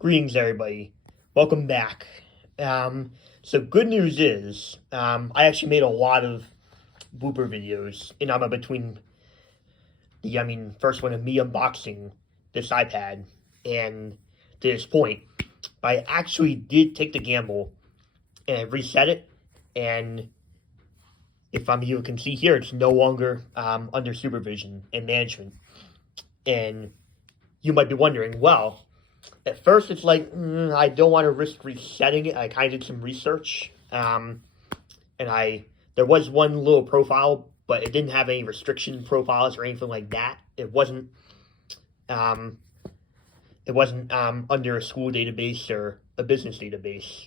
Greetings, everybody. Welcome back. So good news is, I actually made a lot of blooper videos, and I'm between first one of me unboxing this iPad and to this point. But I actually did take the gamble and I reset it, and if you can see here, it's no longer under supervision and management. And you might be wondering, well, at first it's like I don't want to risk resetting it. I kind of did some research, and I there was one little profile, but it didn't have any restriction profiles or anything like that. Um, it wasn't under a school database or a business database.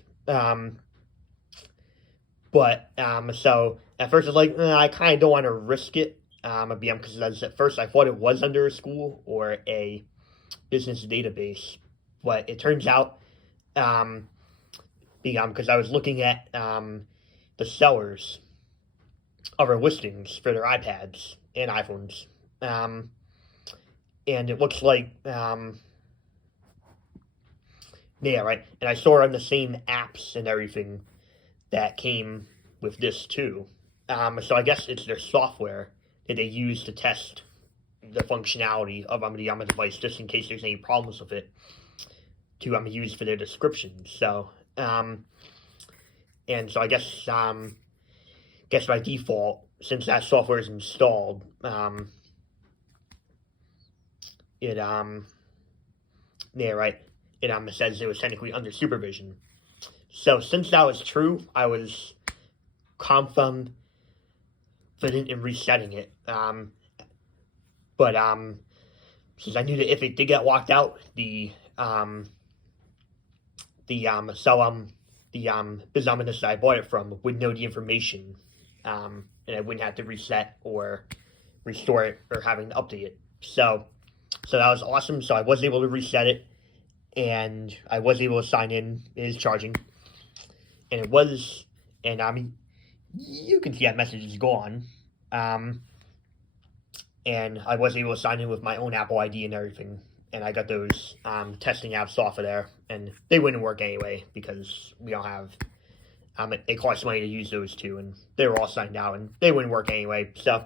So at first it's like I kind of don't want to risk it. Because at first I thought it was under a school or a business database, but it turns out because I was looking at the sellers of our listings for their iPads and iPhones, and it looks like yeah, right. And I saw on the same apps and everything that came with this too. So I guess it's their software that they use to test the functionality of the device, just in case there's any problems with it, to use for their description. And so I guess by default, since that software is installed, it yeah, right. It says it was technically under supervision. So since that was true, I was confident in resetting it. But since I knew that if it did get locked out, the business that I bought it from would know the information, and I wouldn't have to reset or restore it or having to update it. So that was awesome. So I was able to reset it, and I was able to sign in. It is charging, and you can see that message is gone. And I was able to sign in with my own Apple ID and everything, and I got those testing apps off of there, and they wouldn't work anyway because we don't have. It costs money to use those two, and they were all signed out, and they wouldn't work anyway. So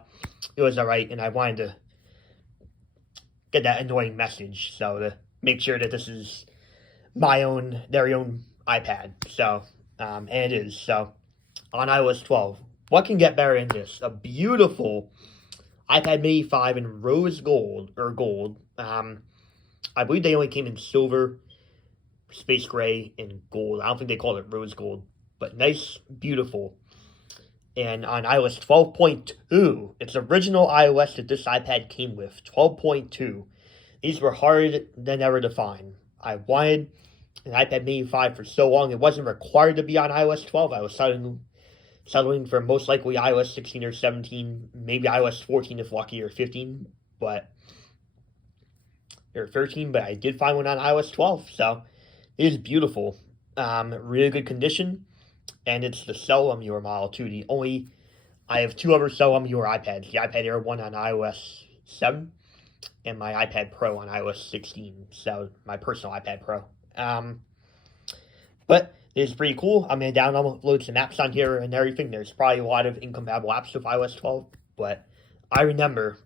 it was all right, and I wanted to get that annoying message, so to make sure that this is my very own iPad. So and it is. So on iOS 12, what can get better than this? A beautiful iPad Mini 5 in rose gold or gold. I believe they only came in silver, space gray, and gold. I don't think they called it rose gold, but nice, beautiful. And on iOS 12.2, it's original iOS that this iPad came with, 12.2. These were harder than ever to find. I wanted an iPad Mini 5 for so long. It wasn't required to be on iOS 12. I was settling for most likely iOS 16 or 17, maybe iOS 14 if lucky, or 15, or 13, but I did find one on iOS 12, so it is beautiful. Really good condition, and it's the Cell Mure model too. I have two other Cell Mure iPads, the iPad Air 1 on iOS 7, and my iPad Pro on iOS 16, so my personal iPad Pro. But it's pretty cool. I'm going to download some apps on here and everything. There's probably a lot of incompatible apps with iOS 12, but I remember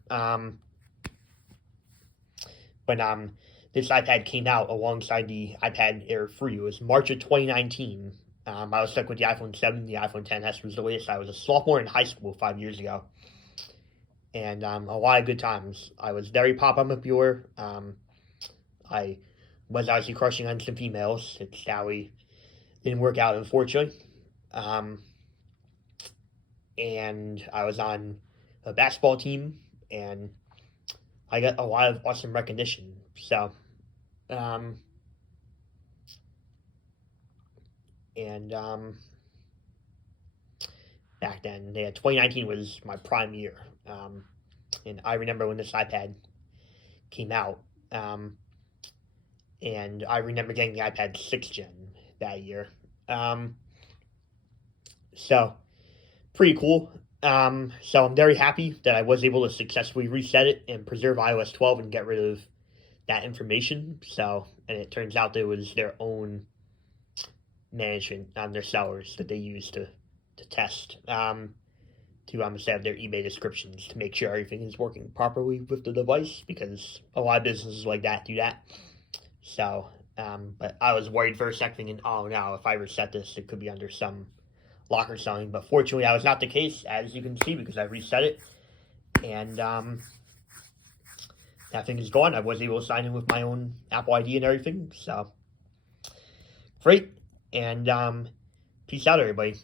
when this iPad came out alongside the iPad Air 3. It was March of 2019. I was stuck with the iPhone 7. The iPhone 10s was the latest. I was a sophomore in high school 5 years ago. And a lot of good times. I was very pop-up-pure. I was obviously crushing on some females. It's sadly didn't work out, unfortunately. And I was on a basketball team, and I got a lot of awesome recognition. So, back then, 2019 was my prime year. And I remember when this iPad came out, and I remember getting the iPad 6th gen that year. So, pretty cool. So I'm very happy that I was able to successfully reset it and preserve iOS 12 and get rid of that information. So, and it turns out there was their own management on their sellers that they used to test, to set up their eBay descriptions to make sure everything is working properly with the device, because a lot of businesses like that do that. So, but I was worried for a second, thinking, oh no, if I reset this, it could be under some lock or something. But fortunately, that was not the case, as you can see, because I reset it, and that thing is gone. I was able to sign in with my own Apple ID and everything. So, great, and peace out, everybody.